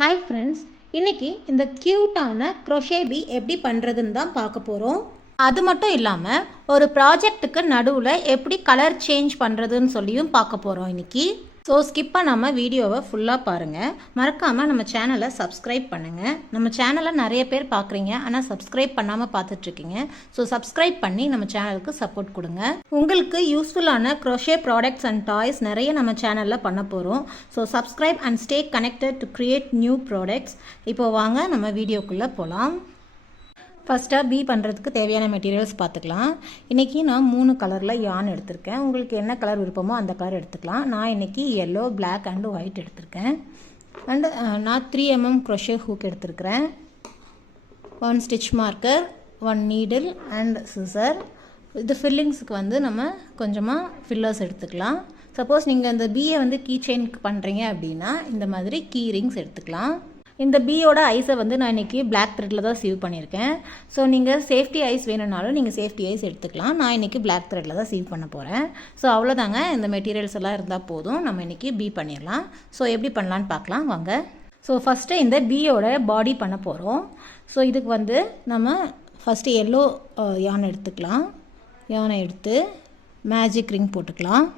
Hi friends, இன்றைக்கி இந்த க்யூட்டான க்ரோஷே பீ எப்படி பண்ணுறதுன்னு தான் பார்க்க போகிறோம். அது மட்டும் இல்லாமல் ஒரு ப்ராஜெக்ட்டுக்கு நடுவில் எப்படி கலர் சேஞ்ச் பண்ணுறதுன்னு சொல்லியும் பார்க்க போகிறோம் இன்றைக்கி. ஸோ ஸ்கிப் பண்ணாமல் வீடியோவை ஃபுல்லாக பாருங்கள். மறக்காமல் நம்ம சேனலை சப்ஸ்கிரைப் பண்ணுங்கள். நம்ம சேனலை நிறைய பேர் பார்க்குறீங்க, ஆனால் சப்ஸ்கிரைப் பண்ணாமல் பார்த்துட்ருக்கீங்க. ஸோ சப்ஸ்கிரைப் பண்ணி நம்ம சேனலுக்கு சப்போர்ட் கொடுங்க. உங்களுக்கு யூஸ்ஃபுல்லான க்ரோஷே ப்ராடக்ட்ஸ் அண்ட் டாய்ஸ் நிறைய நம்ம சேனலில் பண்ண போகிறோம். So subscribe and stay connected to create new products. இப்போ வாங்க நம்ம வீடியோக்குள்ளே போகலாம். ஃபஸ்ட்டாக பீ பண்ணுறதுக்கு தேவையான மெட்டீரியல்ஸ் பார்த்துக்கலாம். இன்றைக்கி நான் 3 கலரில் யான் எடுத்திருக்கேன். உங்களுக்கு என்ன கலர் விருப்பமோ அந்த கலர் எடுத்துக்கலாம். நான் இன்றைக்கி எல்லோ, பிளாக் அண்டு ஒயிட் எடுத்திருக்கேன். அண்டு நான் 3 mm க்ரோஷே ஹூக் எடுத்திருக்கிறேன். 1 stitch marker, 1 needle and scissor. இது ஃபில்லிங்ஸுக்கு வந்து நம்ம கொஞ்சமாக ஃபில்லர்ஸ் எடுத்துக்கலாம். சப்போஸ் நீங்கள் இந்த பீயை வந்து கீ செயின்க்கு பண்ணுறீங்க அப்படின்னா இந்த மாதிரி கீ ரிங்ஸ் எடுத்துக்கலாம். இந்த பீயோட ஐஸை வந்து நான் இன்றைக்கி பிளாக் த்ரெட்டில் தான் சீவ் பண்ணியிருக்கேன். ஸோ நீங்கள் சேஃப்டி ஐஸ் வேணும்னாலும் நீங்கள் சேஃப்டி ஐஸ் எடுத்துக்கலாம். நான் இன்றைக்கி பிளாக் த்ரெட்டில் தான் சீவ் பண்ண போகிறேன். ஸோ அவ்வளோதாங்க, இந்த மெட்டீரியல்ஸ் எல்லாம் இருந்தால் போதும். நம்ம இன்றைக்கி பீ பண்ணிடலாம். ஸோ எப்படி பண்ணலான்னு பார்க்கலாம் வாங்க. ஸோ ஃபஸ்ட்டு இந்த பீயோட பாடி பண்ண போகிறோம். ஸோ இதுக்கு வந்து நம்ம ஃபஸ்ட்டு எல்லோ யானை எடுத்துக்கலாம். யானை எடுத்து மேஜிக் ரிங் போட்டுக்கலாம்.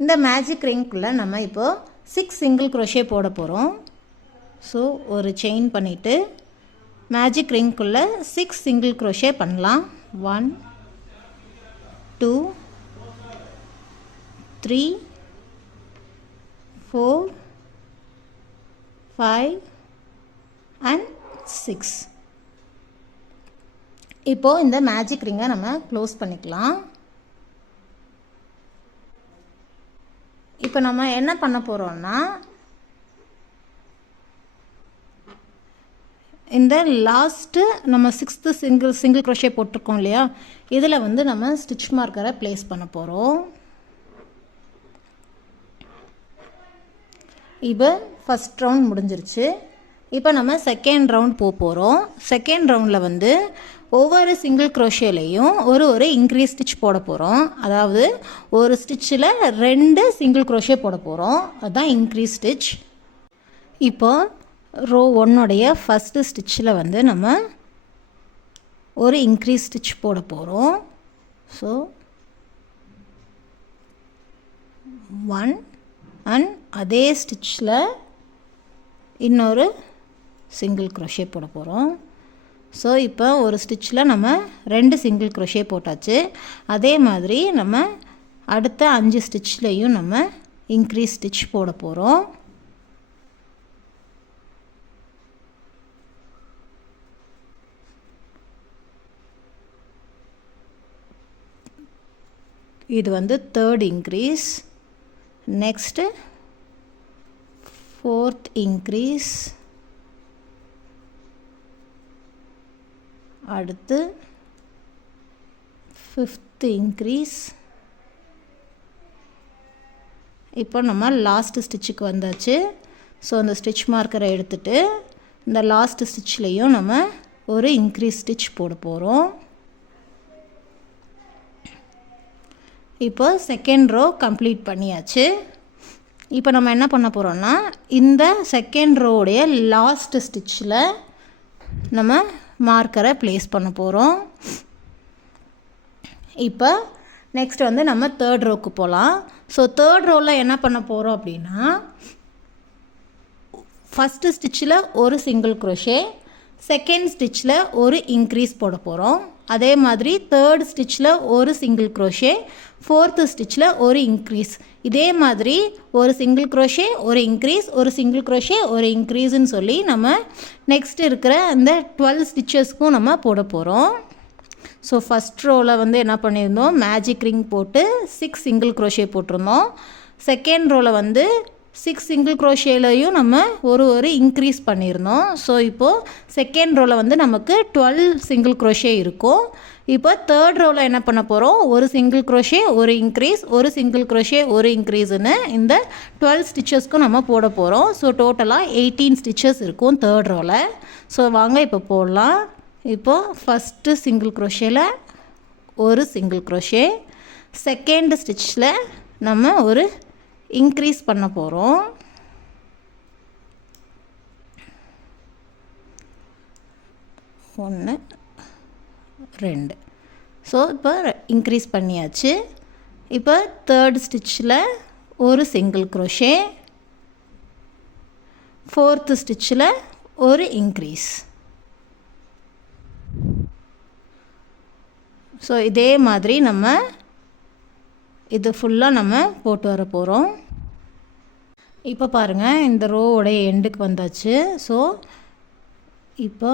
இந்த மேஜிக் ரிங்குள்ளே நம்ம இப்போது 6 சிங்கிள் க்ரோஷே போட போகிறோம். ஸோ ஒரு செயின் பண்ணிவிட்டு மேஜிக் ரிங்குள்ளே 6 சிங்கிள் க்ரோஷே பண்ணலாம். 1 2 3 4 5 அண்ட் 6. இப்போது இந்த மேஜிக் ரிங்கை நம்ம க்ளோஸ் பண்ணிக்கலாம். இப்போ நம்ம என்ன பண்ண போகிறோம்னா இந்த லாஸ்ட்டு நம்ம 6th சிங்கிள் க்ரோஷே போட்டிருக்கோம் இல்லையா, இதில் வந்து நம்ம ஸ்டிச் மார்க்கரை ப்ளேஸ் பண்ண போகிறோம். இப்போ ஃபஸ்ட் ரவுண்ட் முடிஞ்சிருச்சு. இப்போ நம்ம செகண்ட் ரவுண்ட் போகிறோம். செகண்ட் ரவுண்டில் வந்து ஒவ்வொரு சிங்கிள் க்ரோஷேலையும் ஒரு இன்க்ரீஸ் ஸ்டிச் போட போகிறோம். அதாவது ஒரு ஸ்டிச்சில் 2 சிங்கிள் க்ரோஷே போட போகிறோம். அதுதான் இன்க்ரீஸ் ஸ்டிச். இப்போ ரோ 1 ஃபஸ்ட்டு ஸ்டிச்சில் வந்து நம்ம ஒரு இன்க்ரீஸ் ஸ்டிச் போட போகிறோம். ஸோ 1 அண்ட் அதே ஸ்டிச்சில் இன்னொரு சிங்கிள் க்ரோஷே போட போகிறோம். ஸோ இப்போ ஒரு ஸ்டிச்சில் நம்ம 2 சிங்கிள் க்ரோஷே போட்டாச்சு. அதே மாதிரி நம்ம அடுத்த 5 ஸ்டிச்லேயும் நம்ம இன்க்ரீஸ் ஸ்டிச் போட போகிறோம். இது வந்து 3rd increase. Next 4th increase. அடுத்து 5th இன்க்ரீஸ். இப்போ நம்ம லாஸ்ட் ஸ்டிச்சுக்கு வந்தாச்சு. ஸோ அந்த ஸ்டிச் மார்க்கரை எடுத்துகிட்டு இந்த லாஸ்ட் ஸ்டிச்லேயும் நம்ம ஒரு இன்க்ரீஸ் ஸ்டிச் போட போகிறோம். இப்போ செகண்ட் ரோ கம்ப்ளீட் பண்ணியாச்சு. இப்போ நம்ம என்ன பண்ண போகிறோம்னா இந்த செகண்ட் ரோவுடைய லாஸ்ட் ஸ்டிச்சில் நம்ம மார்க்கரை ப்ளேஸ் பண்ண போகிறோம். இப்போ நெக்ஸ்ட் வந்து நம்ம 3rd ரோக்கு போகலாம். ஸோ 3rd ரோவில் என்ன பண்ண போகிறோம் அப்படின்னா ஃபஸ்ட்டு ஸ்டிச்சில் ஒரு சிங்கிள் க்ரோஷே, செகண்ட் ஸ்டிச்சில் ஒரு இன்க்ரீஸ் போட போகிறோம். அதே மாதிரி 3rd ஸ்டிச்சில் ஒரு சிங்கிள் க்ரோஷே, 4th ஸ்டிச்சில் ஒரு இன்க்ரீஸ். இதே மாதிரி ஒரு சிங்கிள் க்ரோஷே, ஒரு இன்க்ரீஸ், ஒரு சிங்கிள் க்ரோஷே, ஒரு இன்க்ரீஸ்ன்னு சொல்லி நம்ம நெக்ஸ்ட் இருக்கிற அந்த 12 ஸ்டிச்சஸ்க்கும் நம்ம போட போகிறோம். ஸோ ஃபஸ்ட் ரோவில் வந்து என்ன பண்ணியிருந்தோம், மேஜிக் ரிங் போட்டு 6 சிங்கிள் க்ரோஷே போட்டிருந்தோம். செகண்ட் ரோவில் வந்து 6 சிங்கிள் க்ரோஷேலையும் நம்ம ஒரு இன்க்ரீஸ் பண்ணியிருந்தோம். ஸோ இப்போது செகண்ட் ரோவில் வந்து நமக்கு 12 சிங்கிள் க்ரோஷே இருக்கும். இப்போ 3rd ரோவில் என்ன பண்ண போகிறோம், ஒரு சிங்கிள் க்ரோஷே, ஒரு இன்க்ரீஸ், ஒரு சிங்கிள் க்ரோஷே, ஒரு இன்க்ரீஸ்னு இந்த 12 ஸ்டிச்சஸ்க்கும் நம்ம போட போகிறோம். ஸோ டோட்டலாக 18 ஸ்டிச்சஸ் இருக்கும் 3rd ரோவில். ஸோ வாங்க இப்போ போடலாம். இப்போது ஃபஸ்ட்டு சிங்கிள் க்ரோஷேயில் ஒரு சிங்கிள் க்ரோஷே, செகண்ட் ஸ்டிச்சில் நம்ம ஒரு இன்க்ரீஸ் பண்ண போகிறோம். 1 2. ஸோ இப்போ இன்க்ரீஸ் பண்ணியாச்சு. இப்போ தேர்ட் ஸ்டிச்சில் ஒரு சிங்கிள் க்ரோஷே, ஃபோர்த்து ஸ்டிச்சில் ஒரு இன்க்ரீஸ். ஸோ இதே மாதிரி நம்ம இது ஃபுல்லாக நம்ம போட்டு வர போகிறோம். இப்போ பாருங்கள், இந்த ரோவோடைய எண்டுக்கு வந்தாச்சு. ஸோ இப்போ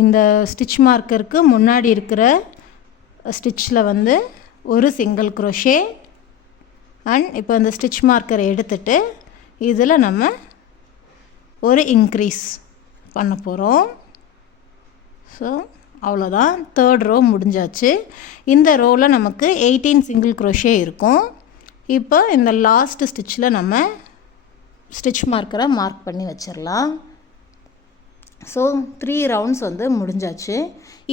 இந்த ஸ்டிச் மார்க்கருக்கு முன்னாடி இருக்கிற ஸ்டிச்சில் வந்து ஒரு சிங்கிள் க்ரோஷே அண்ட் இப்போ இந்த ஸ்டிச் மார்க்கரை எடுத்துட்டு இதில் நம்ம ஒரு இன்க்ரீஸ் பண்ண போகிறோம். ஸோ அவ்வளோதான், தேர்ட் ரோ முடிஞ்சாச்சு. இந்த ரோவில் நமக்கு 18 சிங்கிள் க்ரோஷே இருக்கும். இப்போ இந்த லாஸ்ட் ஸ்டிச்சில் நம்ம ஸ்டிச் மார்க்கரை மார்க் பண்ணி வச்சிடலாம். ஸோ 3 ரவுண்ட்ஸ் வந்து முடிஞ்சாச்சு.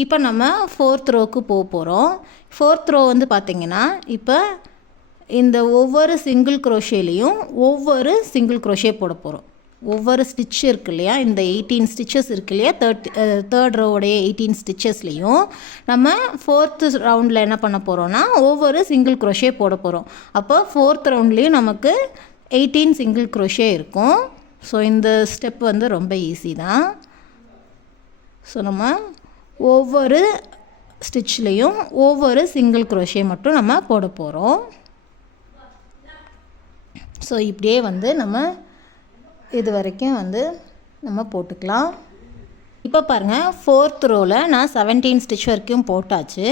இப்போ நம்ம ஃபோர்த் ரோவுக்கு போக போகிறோம். ஃபோர்த் ரோ வந்து பார்த்திங்கன்னா இப்போ இந்த ஒவ்வொரு சிங்கிள் க்ரோஷேலையும் ஒவ்வொரு சிங்கிள் க்ரோஷே போட போகிறோம். ஒவ்வொரு ஸ்டிச் இருக்கு இல்லையா, இந்த 18 ஸ்டிச்சஸ் இருக்கு இல்லையா, தேர்ட் ரோவுடைய 18 ஸ்டிச்சஸ்லேயும் நம்ம ஃபோர்த்து ரவுண்டில் என்ன பண்ண போகிறோன்னா ஒவ்வொரு சிங்கிள் க்ரோஷே போட போகிறோம். அப்போ ஃபோர்த் ரவுண்ட்லேயும் நமக்கு 18 சிங்கிள் க்ரோஷே இருக்கும். ஸோ இந்த ஸ்டெப் வந்து ரொம்ப ஈஸி தான். ஸோ நம்ம ஒவ்வொரு ஸ்டிச்லேயும் ஒவ்வொரு சிங்கிள் க்ரோஷே மட்டும் நம்ம போட போகிறோம். ஸோ இப்படியே வந்து நம்ம இது வரைக்கும் வந்து நம்ம போட்டுக்கலாம். இப்போ பாருங்கள், ஃபோர்த் ரோவில் நான் 17 ஸ்டிச் வரைக்கும் போட்டாச்சு.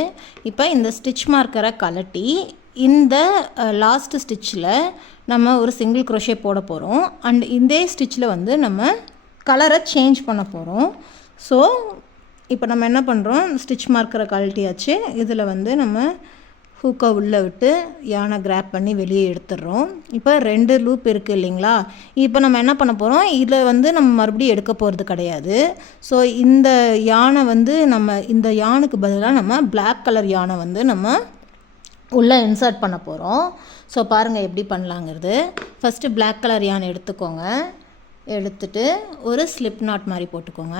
இப்போ இந்த ஸ்டிச் மார்க்கரை கலட்டி இந்த லாஸ்ட் ஸ்டிச்சில் நம்ம ஒரு சிங்கிள் க்ரோஷே போட போகிறோம். அண்ட் இந்த ஸ்டிச்சில் வந்து நம்ம கலரை சேஞ்ச் பண்ண போகிறோம். ஸோ இப்போ நம்ம என்ன பண்ணுறோம், ஸ்டிச் மார்க்கரை கழட்டியாச்சு. இதில் வந்து நம்ம ஹூக்கை உள்ளே விட்டு யானை கிராப் பண்ணி வெளியே எடுத்துடுறோம். இப்போ 2 லூப் இருக்குது இல்லைங்களா, இப்போ நம்ம என்ன பண்ண போகிறோம், இதில் வந்து நம்ம மறுபடியும் எடுக்க போகிறது கிடையாது. ஸோ இந்த யானை வந்து நம்ம இந்த யானுக்கு பதிலாக நம்ம பிளாக் கலர் யானை வந்து நம்ம உள்ளே இன்சர்ட் பண்ண போகிறோம். ஸோ பாருங்கள் எப்படி பண்ணலாங்கிறது. ஃபஸ்ட்டு பிளாக் கலர் யானை எடுத்துக்கோங்க. எடுத்துட்டு ஒரு ஸ்லிப் நாட் மாதிரி போட்டுக்கோங்க.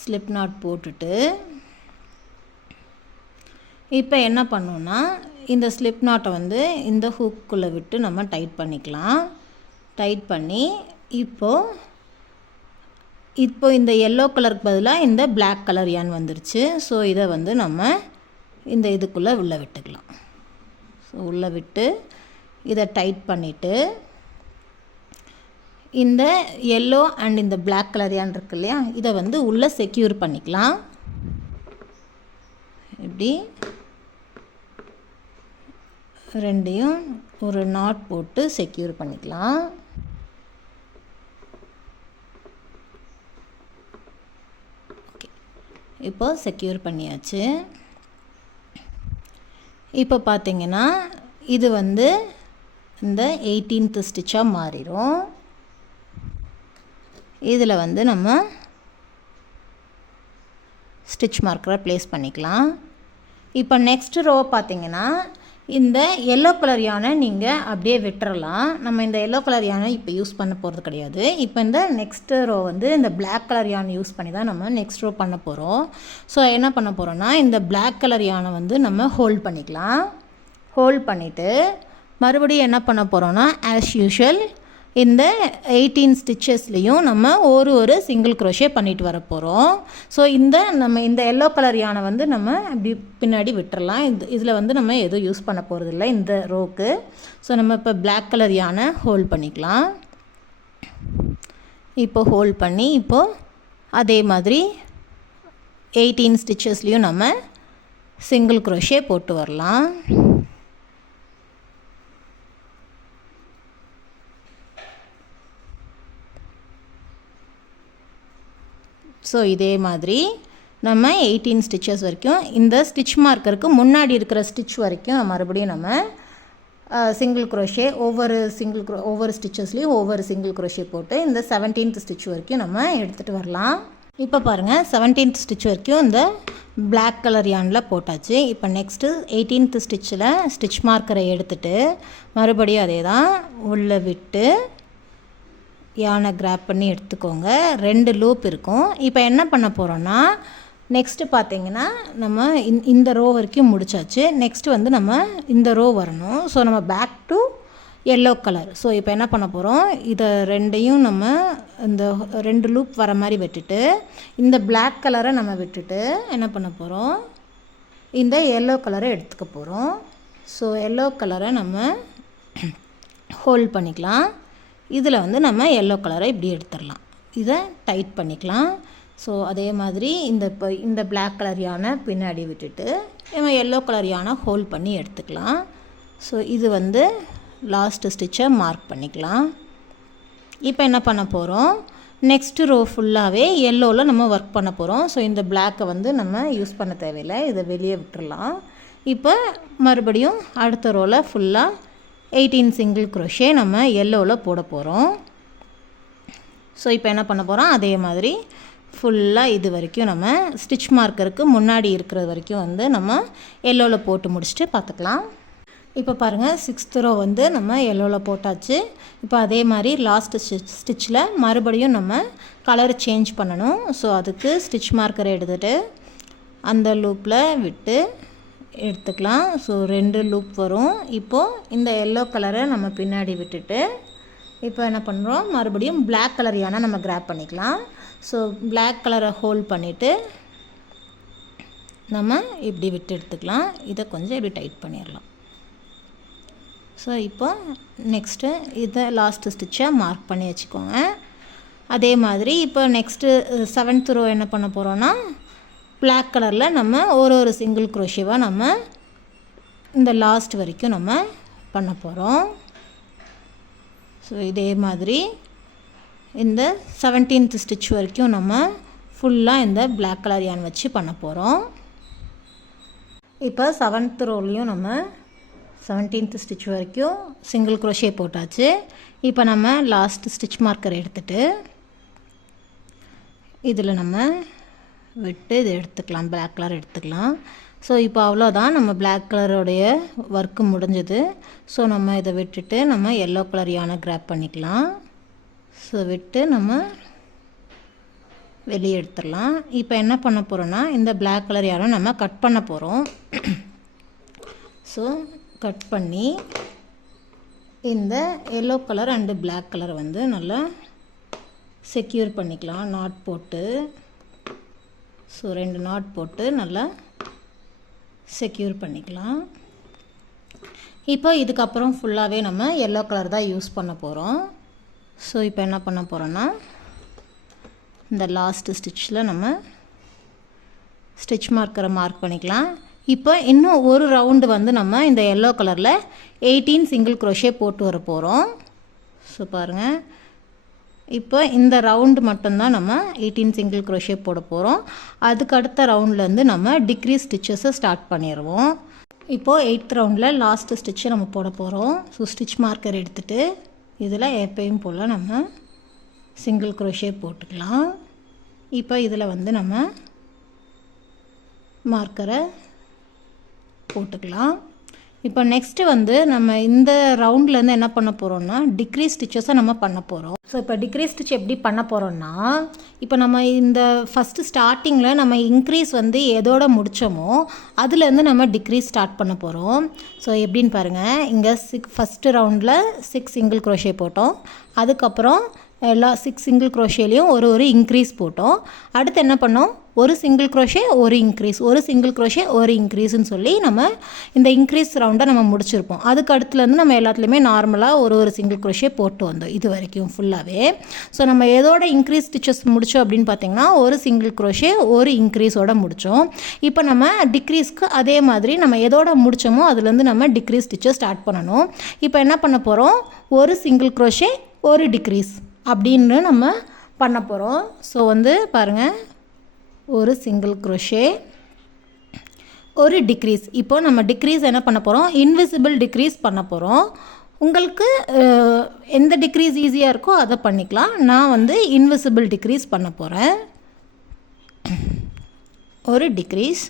ஸ்லிப் நாட் போட்டுட்டு இப்போ என்ன பண்ணோன்னா இந்த ஸ்லிப் நாட்டை வந்து இந்த ஹூக்குள்ளே விட்டு நம்ம டைட் பண்ணிக்கலாம். டைட் பண்ணி இப்போ இந்த எல்லோ கலருக்கு பதிலாக இந்த பிளாக் கலர் யான் வந்துருச்சு. ஸோ இதை வந்து நம்ம இந்த இதுக்குள்ளே உள்ளே விட்டுக்கலாம். ஸோ உள்ளே விட்டு இதை டைட் பண்ணிவிட்டு இந்த எல்லோ அண்ட் இந்த பிளாக் கலர் யான் இருக்கு இல்லையா, இதை வந்து உள்ளே செக்யூர் பண்ணிக்கலாம். இப்படி ரெண்டையும் ஒரு நாட் போட்டு செக்யூர் பண்ணிக்கலாம். ஓகே, இப்போ செக்யூர் பண்ணியாச்சு. இப்போ பார்த்திங்கன்னா இது வந்து இந்த 18th ஸ்டிச்சாக மாறிடும். இதில் வந்து நம்ம ஸ்டிச் மார்க்கரை ப்ளேஸ் பண்ணிக்கலாம். இப்போ நெக்ஸ்ட் ரோ பார்த்திங்கன்னா இந்த எல்லோ கலர் யானை நீங்கள் அப்படியே விட்டுறலாம். நம்ம இந்த எல்லோ கலர் யானை இப்போ யூஸ் பண்ண போகிறது கிடையாது. இப்போ இந்த நெக்ஸ்ட் ரோ வந்து இந்த பிளாக் கலர் யானை யூஸ் பண்ணி தான் நம்ம நெக்ஸ்ட் ரோ பண்ண போகிறோம். ஸோ என்ன பண்ண போகிறோன்னா இந்த பிளாக் கலர் யானை வந்து நம்ம ஹோல்ட் பண்ணிக்கலாம். ஹோல்ட் பண்ணிவிட்டு மறுபடியும் என்ன பண்ண போகிறோன்னா ஆஸ் யூஷுவல் இந்த 18 ஸ்டிச்சஸ்லேயும் நம்ம ஒரு சிங்கிள் க்ரோஷே பண்ணிட்டு வர போகிறோம். ஸோ நம்ம இந்த எல்லோ கலர் யானை வந்து நம்ம அப்படி பின்னாடி விட்டுறலாம். இதில் வந்து நம்ம எதுவும் யூஸ் பண்ண போகிறதில்ல இந்த ரோக்கு. ஸோ நம்ம இப்போ பிளாக் கலர் யானை ஹோல்ட் பண்ணிக்கலாம். இப்போ ஹோல்ட் பண்ணி இப்போது அதே மாதிரி 18 ஸ்டிச்சஸ்லேயும் நம்ம சிங்கிள் க்ரோஷே போட்டு வரலாம். ஸோ இதே மாதிரி நம்ம 18 ஸ்டிச்சஸ் வரைக்கும் இந்த ஸ்டிச் மார்க்கருக்கு முன்னாடி இருக்கிற ஸ்டிச் வரைக்கும் மறுபடியும் நம்ம சிங்கிள் க்ரோஷே ஒவ்வொரு ஸ்டிச்சஸ்லேயும் ஒவ்வொரு சிங்கிள் க்ரோஷே போட்டு இந்த 17th ஸ்டிச் வரைக்கும் நம்ம எடுத்துகிட்டு வரலாம். இப்போ பாருங்கள் 17th ஸ்டிச் வரைக்கும் இந்த பிளாக் கலர் யானில் போட்டாச்சு. இப்போ நெக்ஸ்ட்டு 18th ஸ்டிச்சில் ஸ்டிச் மார்க்கரை எடுத்துகிட்டு மறுபடியும் அதே தான் உள்ளே விட்டு யானை கிராப் பண்ணி எடுத்துக்கோங்க. 2 லூப் இருக்கும். இப்போ என்ன பண்ண போகிறோன்னா, நெக்ஸ்ட்டு பார்த்தீங்கன்னா நம்ம இந்த ரோ வரைக்கும் முடிச்சாச்சு. நெக்ஸ்ட்டு வந்து நம்ம இந்த ரோ வரணும். ஸோ நம்ம back to yellow colour. So இப்போ என்ன பண்ண போகிறோம், இதை 2ஐயும் நம்ம இந்த 2 லூப் வர மாதிரி விட்டுட்டு இந்த பிளாக் கலரை நம்ம விட்டுட்டு என்ன பண்ண போகிறோம், இந்த எல்லோ கலரை எடுத்துக்க போகிறோம். ஸோ எல்லோ கலரை நம்ம ஹோல்ட் பண்ணிக்கலாம். இதில் வந்து நம்ம எல்லோ கலரை இப்படி எடுத்துடலாம். இதை டைட் பண்ணிக்கலாம். ஸோ அதே மாதிரி இந்த பிளாக் கலர் யானை பின்னாடி விட்டுட்டு நம்ம எல்லோ கலர் யானை ஹோல்ட் பண்ணி எடுத்துக்கலாம். ஸோ இது வந்து லாஸ்ட்டு ஸ்டிச்சை மார்க் பண்ணிக்கலாம். இப்போ என்ன பண்ண போகிறோம், நெக்ஸ்ட்டு ரோ ஃபுல்லாகவே எல்லோவில் நம்ம ஒர்க் பண்ண போகிறோம். ஸோ இந்த பிளாக்கை வந்து நம்ம யூஸ் பண்ண தேவையில்லை, இதை வெளியே விட்டுடலாம். இப்போ மறுபடியும் அடுத்த ரோவில் ஃபுல்லாக 18 சிங்கிள் க்ரோஷே நம்ம எல்லோவில் போட போகிறோம். ஸோ இப்போ என்ன பண்ண போகிறோம், அதே மாதிரி ஃபுல்லாக இது வரைக்கும் நம்ம ஸ்டிச் மார்க்கருக்கு முன்னாடி இருக்கிற வரைக்கும் வந்து நம்ம எல்லோவில் போட்டு முடிச்சுட்டு பார்த்துக்கலாம். இப்போ பாருங்கள் 6th ரோ வந்து நம்ம எல்லோவில் போட்டாச்சு. இப்போ அதே மாதிரி லாஸ்ட்டு ஸ்டிச்சில் மறுபடியும் நம்ம கலர் சேஞ்ச் பண்ணணும். ஸோ அதுக்கு ஸ்டிச் மார்க்கரை எடுத்துகிட்டு அந்த லூப்பில் விட்டு எடுத்துக்கலாம். ஸோ 2 லூப் வரும். இப்போது இந்த எல்லோ கலரை நம்ம பின்னாடி விட்டுட்டு இப்போ என்ன பண்ணுறோம், மறுபடியும் பிளாக் கலர் யானை நம்ம கிராப் பண்ணிக்கலாம். ஸோ பிளாக் கலரை ஹோல்ட் பண்ணிவிட்டு நம்ம இப்படி விட்டு எடுத்துக்கலாம். இதை கொஞ்சம் இப்படி டைட் பண்ணிடலாம். ஸோ இப்போ நெக்ஸ்ட்டு இதை லாஸ்ட்டு ஸ்டிச்சை மார்க் பண்ணி வச்சுக்கோங்க. அதே மாதிரி இப்போ நெக்ஸ்ட்டு 7th ரோ என்ன பண்ண போகிறோன்னா, பிளாக் கலரில் நம்ம ஒரு சிங்கிள் க்ரோஷேவாக நம்ம இந்த லாஸ்ட் வரைக்கும் நம்ம பண்ண போகிறோம். ஸோ இதே மாதிரி இந்த 17th ஸ்டிச் வரைக்கும் நம்ம ஃபுல்லாக இந்த பிளாக் கலர் யான் வச்சு பண்ண போகிறோம். இப்போ 7th ரோலையும் நம்ம 17th ஸ்டிச் வரைக்கும் சிங்கிள் க்ரோஷே போட்டாச்சு. இப்போ நம்ம லாஸ்ட் ஸ்டிச் மார்க்கர் எடுத்துகிட்டு இதில் நம்ம விட்டு இதை எடுத்துக்கலாம், பிளாக் கலர் எடுத்துக்கலாம். ஸோ இப்போ அவ்வளோதான், நம்ம பிளாக் கலருடைய ஒர்க்கு முடிஞ்சது. ஸோ நம்ம இதை விட்டுட்டு நம்ம எல்லோ கலர் யானை கிராப் பண்ணிக்கலாம். ஸோ விட்டு நம்ம வெளியே எடுத்துடலாம். இப்போ என்ன பண்ண போகிறோன்னா, இந்த பிளாக் கலர் யானை நம்ம கட் பண்ண போகிறோம். ஸோ கட் பண்ணி இந்த yellow colour and black colour வந்து நல்லா செக்யூர் பண்ணிக்கலாம் நாட் போட்டு. ஸோ 2 நாட் போட்டு நல்லா செக்யூர் பண்ணிக்கலாம். இப்போ இதுக்கப்புறம் ஃபுல்லாகவே நம்ம எல்லோ கலர் தான் யூஸ் பண்ண போகிறோம். ஸோ இப்போ என்ன பண்ண போகிறோன்னா, இந்த லாஸ்ட்டு ஸ்டிச்சில் நம்ம ஸ்டிச் மார்க்கரை மார்க் பண்ணிக்கலாம். இப்போ இன்னும் ஒரு ரவுண்டு வந்து நம்ம இந்த எல்லோ கலரில் 18 சிங்கிள் க்ரோஷே போட்டு வர போகிறோம். ஸோ பாருங்கள், இப்போ இந்த ரவுண்டு மட்டும்தான் நம்ம 18 சிங்கிள் க்ரோஷே போட போகிறோம். அதுக்கு அடுத்த ரவுண்ட்லேருந்து நம்ம டிக்ரீஸ் ஸ்டிச்சஸை ஸ்டார்ட் பண்ணிடுவோம். இப்போது 8th ரவுண்டில் லாஸ்ட்டு ஸ்டிச்சை நம்ம போட போகிறோம். ஸோ ஸ்டிச் மார்க்கர் எடுத்துகிட்டு இதில் எப்பயும் போல் நம்ம சிங்கிள் க்ரோஷே போட்டுக்கலாம். இப்போ இதில் வந்து நம்ம மார்க்கரை போட்டுக்கலாம். இப்போ நெக்ஸ்ட்டு வந்து நம்ம இந்த ரவுண்ட்லேருந்து என்ன பண்ண போகிறோம்னா, டிக்ரீஸ் ஸ்டிச்சஸை நம்ம பண்ண போகிறோம். ஸோ இப்போ டிக்ரீஸ் ஸ்டிச் எப்படி பண்ண போகிறோம்னா, இப்போ நம்ம இந்த ஃபஸ்ட்டு ஸ்டார்டிங்கில் நம்ம இன்க்ரீஸ் வந்து எதோட முடித்தோமோ அதுலேருந்து நம்ம டிக்ரீஸ் ஸ்டார்ட் பண்ண போகிறோம். ஸோ எப்படின்னு பாருங்கள், இங்கே ஃபஸ்ட்டு ரவுண்டில் 6 சிங்கிள் க்ரோஷே போட்டோம். அதுக்கப்புறம் எல்லா 6 சிங்கிள் க்ரோஷேலையும் ஒரு இன்க்ரீஸ் போட்டோம். அடுத்து என்ன பண்ணோம், ஒரு சிங்கிள் க்ரோஷே ஒரு இன்க்ரீஸ், ஒரு சிங்கிள் க்ரோஷே ஒரு இன்க்ரீஸ்னு சொல்லி நம்ம இந்த இன்க்ரீஸ் ரவுண்டை நம்ம முடிச்சிருப்போம். அதுக்கு அடுத்துலேருந்து நம்ம எல்லாத்துலேயுமே நார்மலாக ஒரு சிங்கிள் க்ரோஷே போட்டு வந்தோம் இது வரைக்கும் ஃபுல்லாகவே. ஸோ நம்ம எதோட இன்க்ரீஸ் ஸ்டிச்சஸ் முடித்தோம் அப்படின்னு பார்த்தீங்கன்னா, ஒரு சிங்கிள் க்ரோஷே ஒரு இன்க்ரீஸோட முடித்தோம். இப்போ நம்ம டிக்ரீஸ்க்கு அதே மாதிரி நம்ம எதோட முடித்தோமோ அதுலேருந்து நம்ம டிக்ரீஸ் ஸ்டிச்சை ஸ்டார்ட் பண்ணணும். இப்போ என்ன பண்ண போகிறோம், ஒரு சிங்கிள் க்ரோஷே ஒரு டிக்ரீஸ் அப்படின்னு நம்ம பண்ண போகிறோம். ஸோ வந்து பாருங்கள், ஒரு சிங்கிள் க்ரோஷே ஒரு டிக்ரீஸ். இப்போ நம்ம டிக்ரீஸ் என்ன பண்ண போகிறோம், இன்விசிபிள் டிக்ரீஸ் பண்ண போகிறோம். உங்களுக்கு எந்த டிக்ரீஸ் ஈஸியாக இருக்கோ அதை பண்ணிக்கலாம். நான் வந்து இன்விசிபிள் டிக்ரீஸ் பண்ண போகிறேன். ஒரு டிக்ரீஸ்.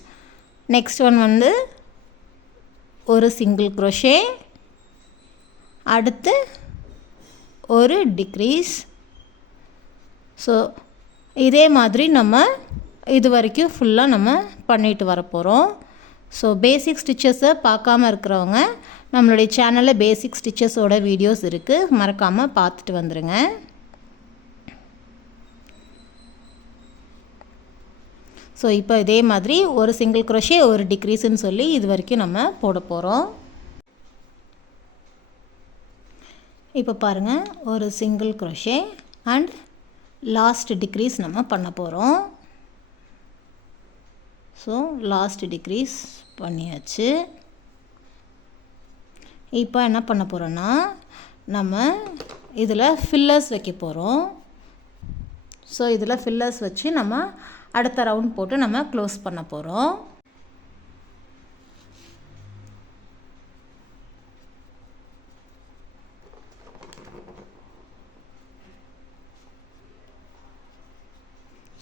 நெக்ஸ்ட் ஒன் வந்து ஒரு சிங்கிள் க்ரோஷே, அடுத்து ஒரு டிக்ரீஸ், ஸோ இதே மாதிரி நம்ம இது வரைக்கும் ஃபுல்லாக நம்ம பண்ணிட்டு வர போகிறோம். ஸோ பேசிக் ஸ்டிச்சஸை பார்க்காம இருக்கிறவங்க நம்மளுடைய சேனலில் பேசிக் ஸ்டிச்சஸோட வீடியோஸ் இருக்குது, மறக்காமல் பார்த்துட்டு வந்துடுங்க. ஸோ இப்போ இதே மாதிரி ஒரு சிங்கிள் க்ரோஷே ஒரு டிக்ரீஸ்ன்னு சொல்லி இது வரைக்கும் நம்ம போட போகிறோம். இப்போ பாருங்கள், ஒரு single crochet and last decrease நம்ம பண்ண போகிறோம். ஸோ லாஸ்ட் டிக்ரீஸ் பண்ணியாச்சு. இப்போ என்ன பண்ண போகிறோன்னா, நம்ம இதில் ஃபில்லர்ஸ் வைக்க போகிறோம். ஸோ இதில் ஃபில்லர்ஸ் வச்சு நம்ம அடுத்த ரவுண்ட் போட்டு நம்ம க்ளோஸ் பண்ண போகிறோம்.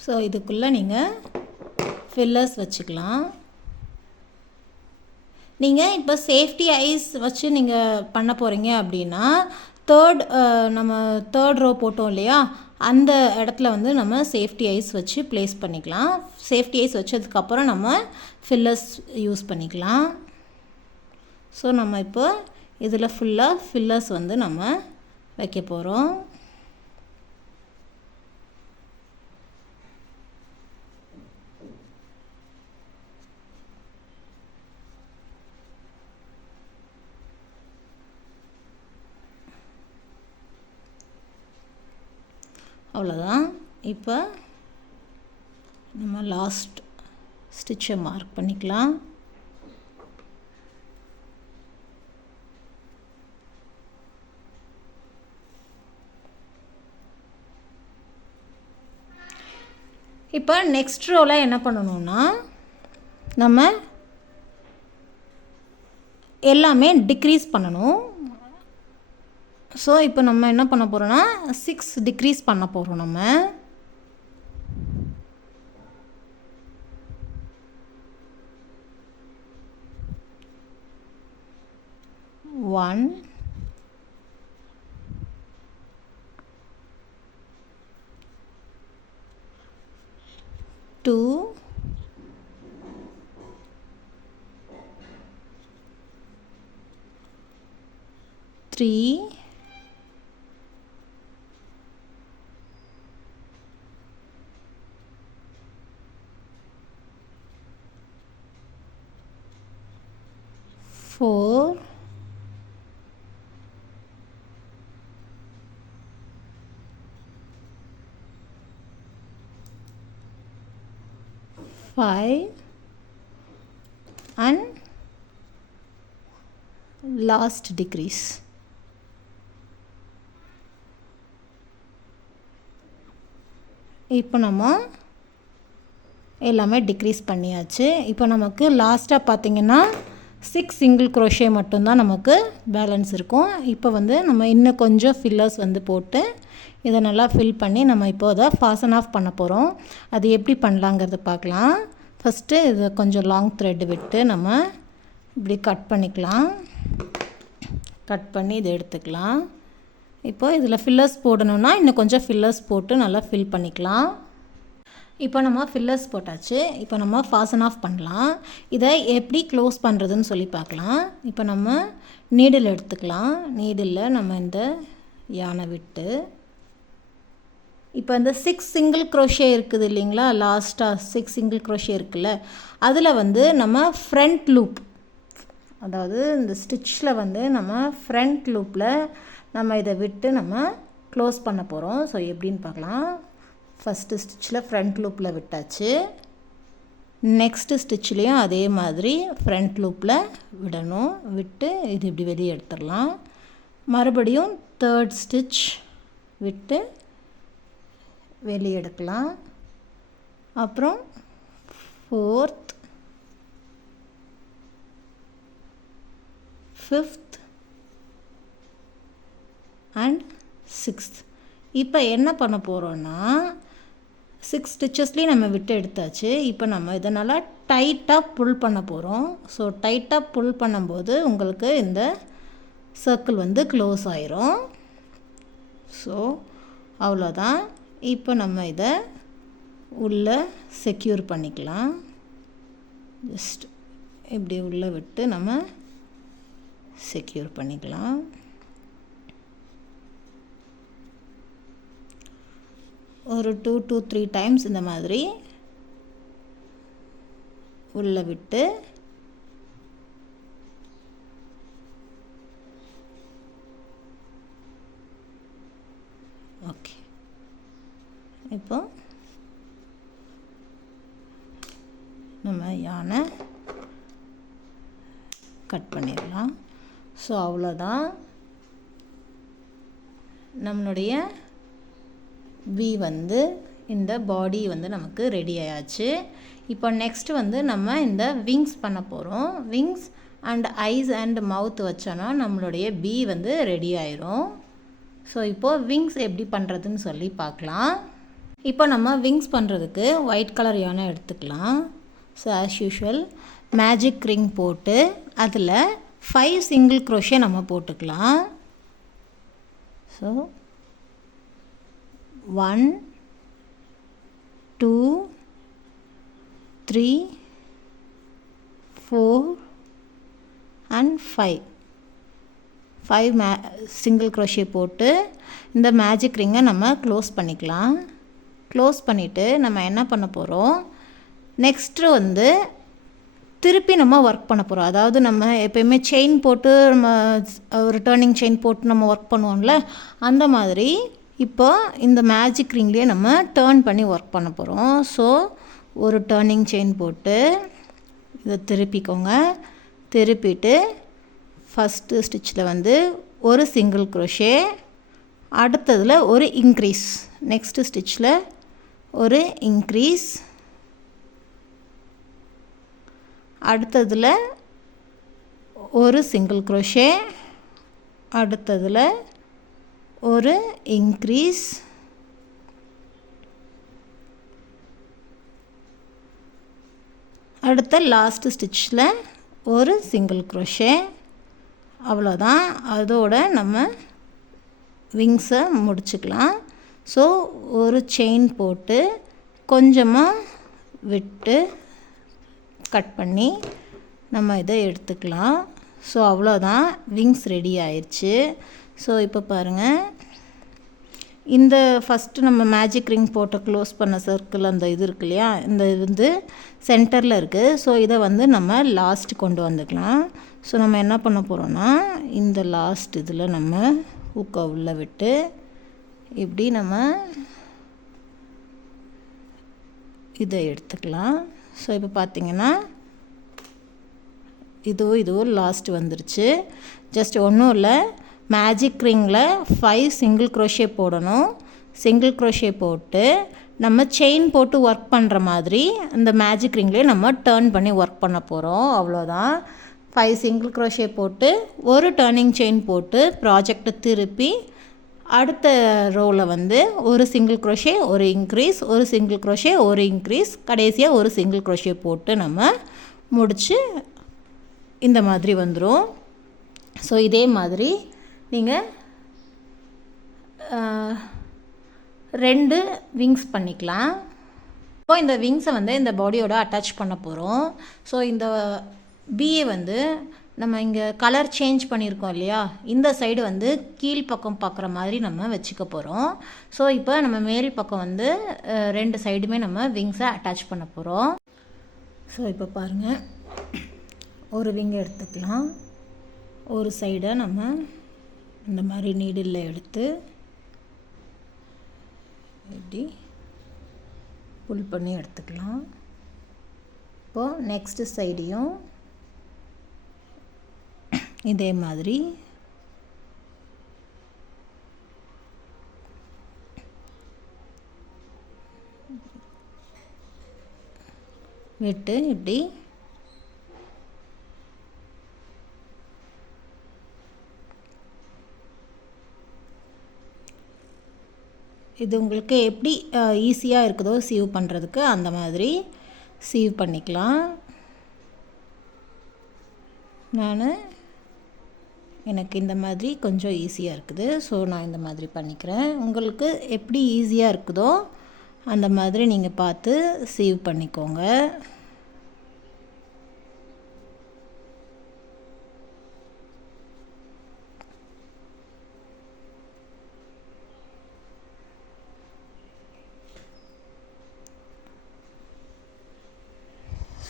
ஸோ இதுக்குள்ளே நீங்கள் ஃபில்லர்ஸ் வச்சுக்கலாம். நீங்கள் இப்போ சேஃப்டி ஐஸ் வச்சு நீங்கள் பண்ண போகிறீங்க அப்படின்னா நம்ம தேர்ட் ரோ போட்டோம் இல்லையா, அந்த இடத்துல வந்து நம்ம சேஃப்டி ஐஸ் வச்சு ப்ளேஸ் பண்ணிக்கலாம். சேஃப்டி ஐஸ் வச்சதுக்கப்புறம் நம்ம ஃபில்லர்ஸ் யூஸ் பண்ணிக்கலாம். ஸோ நம்ம இப்போ இதில் ஃபுல்லாக ஃபில்லர்ஸ் வந்து நம்ம வைக்க போகிறோம். அவ்வளோதான். இப்போ நம்ம லாஸ்ட் ஸ்டிச்சை மார்க் பண்ணிக்கலாம். இப்போ நெக்ஸ்ட் ரோவில் என்ன பண்ணணும்னா, நம்ம எல்லாமே டிக்ரீஸ் பண்ணணும். ஸோ இப்போ நம்ம என்ன பண்ண போகிறோன்னா 6 டிக்ரீஸ் பண்ண போகிறோம். நம்ம 1 2 3 4 5 and last decrease. இப்போ நம்ம எல்லாமே டிக்ரீஸ் பண்ணியாச்சு. இப்போ நமக்கு லாஸ்ட்டாக பார்த்திங்கன்னா 6 சிங்கிள் க்ரோஷே மட்டும்தான் நமக்கு பேலன்ஸ் இருக்கும். இப்போ வந்து நம்ம இன்னும் கொஞ்சம் ஃபில்லர்ஸ் வந்து போட்டு இதை நல்லா ஃபில் பண்ணி நம்ம இப்போ அதை ஃபாஸ்டன் ஆஃப் பண்ண போகிறோம். அது எப்படி பண்ணலாங்கிறத பார்க்கலாம். ஃபஸ்ட்டு இதை கொஞ்சம் லாங் த்ரெட் விட்டு நம்ம இப்படி கட் பண்ணிக்கலாம். கட் பண்ணி இதை எடுத்துக்கலாம். இப்போ இதில் ஃபில்லர்ஸ் போடணுன்னா இன்னும் கொஞ்சம் ஃபில்லர்ஸ் போட்டு நல்லா ஃபில் பண்ணிக்கலாம். இப்போ நம்ம ஃபில்லர்ஸ் போட்டாச்சு. இப்போ நம்ம ஃபாஸ்டன் ஆஃப் பண்ணலாம். இதை எப்படி க்ளோஸ் பண்ணுறதுன்னு சொல்லி பார்க்கலாம். இப்போ நம்ம நீடில் எடுத்துக்கலாம். நீடில் நம்ம இந்த யானை விட்டு இப்போ இந்த 6 சிங்கிள் க்ரோஷே இருக்குது இல்லைங்களா, லாஸ்ட்டாக 6 சிங்கிள் க்ரோஷே இருக்குல்ல, அதில் வந்து நம்ம ஃப்ரண்ட் லூப், அதாவது இந்த ஸ்டிச்சில் வந்து நம்ம ஃப்ரண்ட் லூப்பில் நம்ம இதை விட்டு நம்ம க்ளோஸ் பண்ண போகிறோம். ஸோ எப்படின்னு பார்க்கலாம். ஃபஸ்ட்டு ஸ்டிச்சில் ஃப்ரண்ட் லூப்பில் விட்டாச்சு. நெக்ஸ்ட்டு ஸ்டிச்லேயும் அதே மாதிரி ஃப்ரண்ட் லூப்பில் விடணும். விட்டு இது இப்படி வெளியே எடுத்துடலாம். மறுபடியும் தேர்ட் ஸ்டிச் விட்டு வெளியே எடுக்கலாம். அப்புறம் ஃபோர்த், ஃபிஃப்த் அண்ட் சிக்ஸ்த். இப்போ என்ன பண்ண போகிறோன்னா 6 ஸ்டிச்சஸ்லேயும் நம்ம விட்டு எடுத்தாச்சு. இப்போ நம்ம இதனால் டைட்டாக புல் பண்ண போகிறோம். ஸோ டைட்டாக புல் பண்ணும்போது உங்களுக்கு இந்த சர்க்கிள் வந்து க்ளோஸ் ஆயிரும். ஸோ அவ்வளோதான். இப்போ நம்ம இதை உள்ளே செக்யூர் பண்ணிக்கலாம். ஜஸ்ட் இப்படி உள்ளே விட்டு நம்ம செக்யூர் பண்ணிக்கலாம். ஒரு 2 to 3 டைம்ஸ் இந்த மாதிரி உள்ளே விட்டு ஓகே. இப்போ நம்ம யானை கட் பண்ணிடலாம். ஸோ அவ்வளோதான், நம்மளுடைய வி வந்து இந்த பாடி வந்து நமக்கு ரெடி ஆயாச்சு. இப்போ நெக்ஸ்ட் வந்து நம்ம இந்த விங்ஸ் பண்ண போகிறோம். Wings and eyes and mouth வச்சோன்னா நம்மளுடைய பி வந்து ரெடி ஆயிரும். ஸோ இப்போது விங்ஸ் எப்படி பண்ணுறதுன்னு சொல்லி பார்க்கலாம். இப்போ நம்ம விங்ஸ் பண்ணுறதுக்கு ஒயிட் கலர் யானை எடுத்துக்கலாம். So as usual magic ring போட்டு அதில் 5 சிங்கிள் க்ரோஷே நம்ம போட்டுக்கலாம். ஸோ 1 2 3 4 and 5 சிங்கிள் க்ரோஷே போட்டு இந்த மேஜிக் ரிங்கை நம்ம க்ளோஸ் பண்ணிக்கலாம். க்ளோஸ் பண்ணிவிட்டு நம்ம என்ன பண்ண போகிறோம், நெக்ஸ்ட்டு வந்து திருப்பி நம்ம ஒர்க் பண்ண போகிறோம். அதாவது நம்ம எப்போயுமே செயின் போட்டு நம்ம ஒரு டேர்னிங் செயின் போட்டு நம்ம ஒர்க் பண்ணுவோம்ல, அந்த மாதிரி இப்போ இந்த மேஜிக் ரிங்லேயே நம்ம டேர்ன் பண்ணி ஒர்க் பண்ண போகிறோம். ஸோ ஒரு டேர்னிங் செயின் போட்டு இதை திருப்பிக்கோங்க. திருப்பிட்டு ஃபஸ்ட்டு ஸ்டிச்சில் வந்து ஒரு சிங்கிள் க்ரோஷே, அடுத்ததில் ஒரு இன்க்ரீஸ், நெக்ஸ்ட்டு ஸ்டிச்சில் ஒரு இன்க்ரீஸ், அடுத்ததில் ஒரு சிங்கிள் க்ரோஷே, அடுத்ததில் ஒரு இன்க்ரீஸ், அடுத்த லாஸ்ட் ஸ்டிச்சில் ஒரு சிங்கிள் க்ரோஷே. அவ்வளோதான், அதோட நம்ம விங்ஸை முடிச்சுக்கலாம். ஸோ ஒரு செயின் போட்டு கொஞ்சமாக விட்டு கட் பண்ணி நம்ம இதை எடுத்துக்கலாம். ஸோ அவ்வளோதான், விங்ஸ் ரெடி ஆயிடுச்சு. ஸோ இப்போ பாருங்கள், இந்த ஃபஸ்ட்டு நம்ம மேஜிக் ரிங் போட்டு க்ளோஸ் பண்ண சர்க்கிள் அந்த இது இருக்கு இல்லையா, இந்த இது வந்து சென்டரில் இருக்குது. ஸோ இதை வந்து நம்ம லாஸ்ட் கொண்டு வந்துக்கலாம். ஸோ நம்ம என்ன பண்ண போகிறோன்னா, இந்த லாஸ்ட் இதில் நம்ம ஹூக்கை உள்ளே விட்டு இப்படி நம்ம இதை எடுத்துக்கலாம். ஸோ இப்போ பார்த்திங்கன்னா இதுவும் லாஸ்ட் வந்துருச்சு. ஜஸ்ட் ஒன்றும் இல்லை, மேஜிக் ரிங்கில் 5 சிங்கிள் க்ரோஷே போடணும். சிங்கிள் க்ரோஷே போட்டு நம்ம செயின் போட்டு ஒர்க் பண்ணுற மாதிரி அந்த மேஜிக் ரிங்லேயே நம்ம டேர்ன் பண்ணி ஒர்க் பண்ண போகிறோம். அவ்வளோதான், 5 சிங்கிள் க்ரோஷே போட்டு ஒரு டேர்னிங் செயின் போட்டு ப்ராஜெக்டை திருப்பி அடுத்த ரோவில் வந்து ஒரு சிங்கிள் க்ரோஷே, ஒரு இன்க்ரீஸ், ஒரு சிங்கிள் க்ரோஷே, ஒரு இன்க்ரீஸ், கடைசியாக ஒரு சிங்கிள் க்ரோஷே போட்டு நம்ம முடித்து இந்த மாதிரி வந்துடும். ஸோ இதே மாதிரி நீங்கள் 2 விங்ஸ் பண்ணிக்கலாம். இப்போ இந்த விங்ஸை வந்து இந்த பாடியோட அட்டாச் பண்ண போகிறோம். ஸோ இந்த பிஏ வந்து நம்ம இங்கே கலர் சேஞ்ச் பண்ணியிருக்கோம் இல்லையா, இந்த சைடு வந்து கீழ்ப்பக்கம் பார்க்குற மாதிரி நம்ம வச்சுக்க போகிறோம். ஸோ இப்போ நம்ம மேல் பக்கம் வந்து 2 சைடுமே நம்ம விங்ஸை அட்டாச் பண்ண போகிறோம். ஸோ இப்போ பாருங்கள், ஒரு விங் எடுத்துக்கலாம். ஒரு சைடை நம்ம இந்த மாதிரி நீடில் எடுத்து இப்படி புல் பண்ணி எடுத்துக்கலாம். இப்போது நெக்ஸ்ட்டு சைடையும் இதே மாதிரி விட்டு இப்படி இது உங்களுக்கு எப்படி ஈஸியாக இருக்குதோ சீவ் பண்ணுறதுக்கு அந்த மாதிரி சீவ் பண்ணிக்கலாம். நான் எனக்கு இந்த மாதிரி கொஞ்சம் ஈஸியாக இருக்குது. ஸோ நான் இந்த மாதிரி பண்ணிக்கிறேன். உங்களுக்கு எப்படி ஈஸியாக இருக்குதோ அந்த மாதிரி நீங்கள் பார்த்து சீவ் பண்ணிக்கோங்க.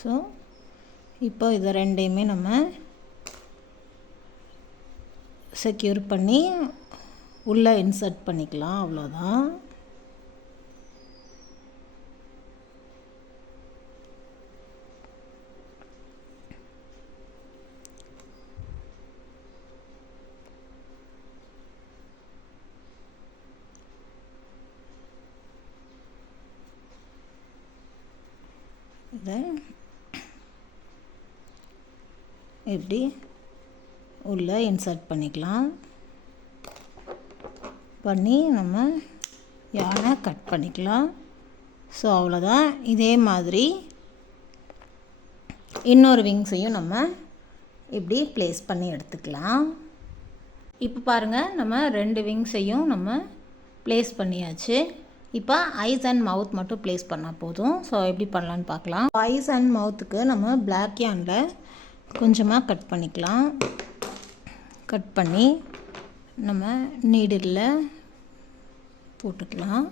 ஸோ இப்போ இதை ரெண்டையுமே நம்ம செக்யூர் பண்ணி உள்ளே இன்சர்ட் பண்ணிக்கலாம். அவ்வளோதான். இதை இப்படி உள்ளே இன்சர்ட் பண்ணிக்கலாம். பண்ணி நம்ம யானை கட் பண்ணிக்கலாம். ஸோ அவ்வளோதான். இதே மாதிரி இன்னொரு விங்ஸையும் நம்ம இப்படி ப்ளேஸ் பண்ணி எடுத்துக்கலாம். இப்போ பாருங்கள், நம்ம 2 விங்ஸையும் நம்ம ப்ளேஸ் பண்ணியாச்சு. இப்போ ஐஸ் அண்ட் மவுத் மட்டும் ப்ளேஸ் பண்ணால் போதும். ஸோ எப்படி பண்ணலான்னு பார்க்கலாம். ஐஸ் அண்ட் மவுத்துக்கு நம்ம பிளாக் யானில் கொஞ்சமாக கட் பண்ணிக்கலாம். கட் பண்ணி நம்ம நீடில் போட்டுக்கலாம்.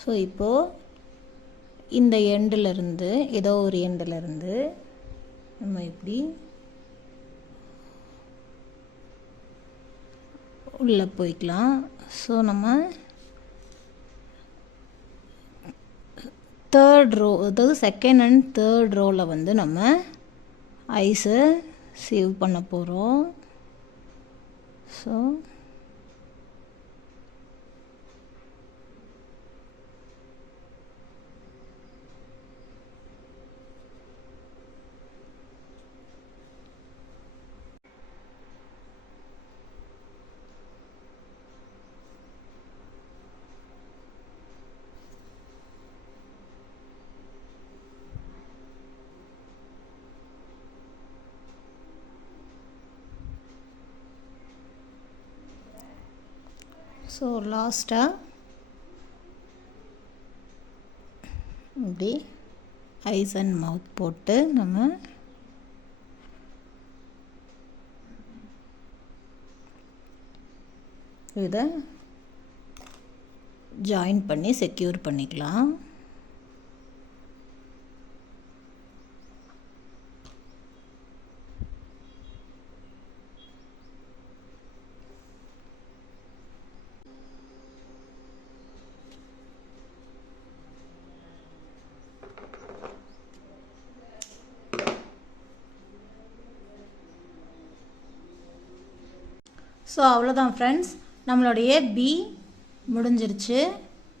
ஸோ இப்போது இந்த எண்டிலிருந்து ஏதோ ஒரு எண்டிலிருந்து நம்ம இப்படி உள்ளே போய்க்கலாம். ஸோ நம்ம 3rd ரோ, அதாவது 2nd and 3rd ரோவில் வந்து நம்ம ஐஸை சேவ் பண்ண போகிறோம். ஸோ லாஸ்ட்டாக இப்படி ஐஸ் அண்ட் மவுத் போட்டு நம்ம இதை ஜாயின் பண்ணி செக்யூர் பண்ணிக்கலாம். ஸோ அவ்வளோதான் ஃப்ரெண்ட்ஸ், நம்மளுடைய பி முடிஞ்சிருச்சு.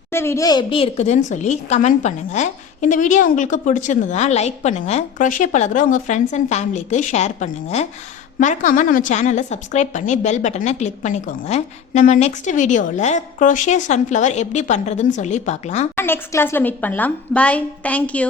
இந்த வீடியோ எப்படி இருக்குதுன்னு சொல்லி கமெண்ட் பண்ணுங்கள். இந்த வீடியோ உங்களுக்கு பிடிச்சிருந்ததுன்னா லைக் பண்ணுங்கள். க்ரோஷே பழகுற உங்கள் ஃப்ரெண்ட்ஸ் அண்ட் ஃபேமிலிக்கு ஷேர் பண்ணுங்கள். மறக்காமல் நம்ம சேனலை சப்ஸ்கிரைப் பண்ணி பெல் பட்டனை கிளிக் பண்ணிக்கோங்க. நம்ம நெக்ஸ்ட் வீடியோவில் க்ரோஷே சன்ஃப்ளவர் எப்படி பண்ணுறதுன்னு சொல்லி பார்க்கலாம். நெக்ஸ்ட் கிளாஸில் மீட் பண்ணலாம். பாய். தேங்க்யூ.